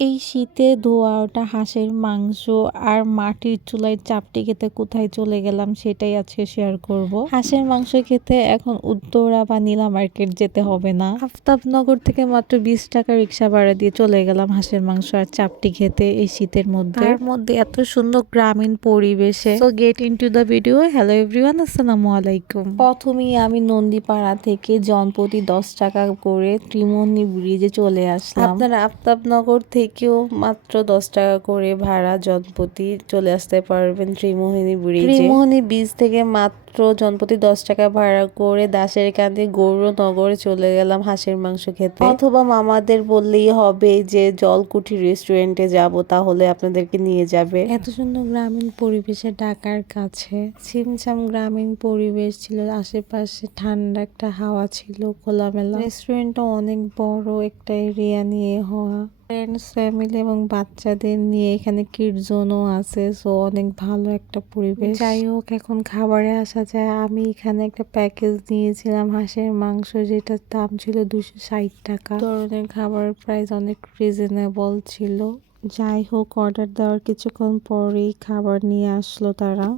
এই শীতে ধোয়া ওটা হাঁসের মাংস আর মাটির চুলায় চাপটি খেতে কোথায় চলে গেলাম সেটাই আজকে শেয়ার করব। হাঁসের মাংস খেতে এখন উত্তরা বা নীলা মার্কেট যেতে হবে না, আফতাবনগর থেকে মাত্র 20 টাকা রিক্সা ভাড়া দিয়ে চলে গেলাম হাঁসের মাংস আর চাপটি খেতে এই শীতের মধ্যে। তার মধ্যে এত সুন্দর গ্রামীণ পরিবেশে। So get into the video. Hello everyone, আসসালামু আলাইকুম। প্রথমেই আমি নন্দীপাড়া থেকে জনপ্রতি 10 টাকা করে ত্রিমোহনী ব্রিজে চলে আসলাম। আপনারা আফতাবনগর থেকেও মাত্র 10 টাকা করে ভাড়া জনপ্রতি চলে আসতে পারবেন ত্রিমোহিনী ব্রিজে। ত্রিমোহিনী ব্রিজ থেকে মাত্র জনপ্রতি 10 টাকা ভাড়া করে দাসের কান্দে গৌরনগরে চলে গেলাম হাঁসের মাংস খেতে। অথবা মামাদের বললেই হবে যে জলকুঠি রেস্টুরেন্টে যাব, তাহলে আপনাদেরকে নিয়ে যাবে। এত সুন্দর গ্রামীণ পরিবেশে ঢাকার কাছে ছিমছাম গ্রামীণ পরিবেশ ছিল, আশেপাশে ঠান্ডা একটা হাওয়া ছিল, খোলামেলা। রেস্টুরেন্টটা অনেক বড় একটা এরিয়া নিয়ে হওয়া। ফ্রেন্ডস, ফ্যামিলি এবং বাচ্চাদের নিয়ে এখানে কিড জোনও আছে। সো অনেক ভালো একটা পরিবেশ। যাই হোক, এখন খাবারে আসা যায়। আমি এখানে একটা প্যাকেজ নিয়েছিলাম হাঁসের মাংস, যেটার দাম ছিল 260 টাকা। ধরনের খাবারের প্রাইস অনেক রিজনেবল ছিল। যাই হোক, অর্ডার দেওয়ার কিছুক্ষণ পরেই খাবার নিয়ে আসলো তারা।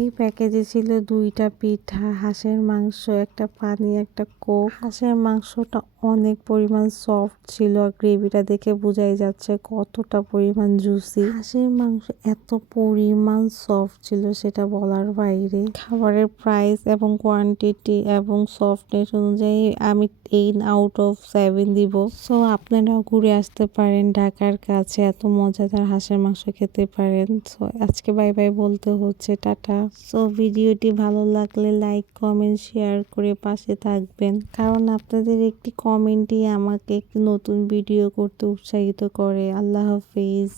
এই প্যাকেজে ছিল 2টা পিঠা, হাঁসের মাংস, একটা পানি, একটা কোক। হাঁসের মাংসটা অনেক পরিমাণ সফট ছিল আর গ্রেভিটা দেখে বোঝাই যাচ্ছে কতটা পরিমাণ জুসি। হাঁসের মাংস এত পরিমাণ সফট ছিল সেটা বলার বাইরে। খাবারের প্রাইস এবং কোয়ান্টিটি এবং সফটনেস অনুযায়ী আমি 8/7 দিব। সো আপনারাও ঘুরে আসতে পারেন ঢাকার কাছে, এত মজাদার হাঁসের মাংস খেতে পারেন। সো আজকে বাই বাই বলতে হচ্ছে, টাটা। সো ভিডিওটি ভালো লাগলে লাইক, কমেন্ট, শেয়ার করে পাশে থাকবেন, কারণ আপনাদের একটি কমেন্টই আমাকে একটি নতুন ভিডিও করতে উৎসাহিত করে। আল্লাহ হাফেজ।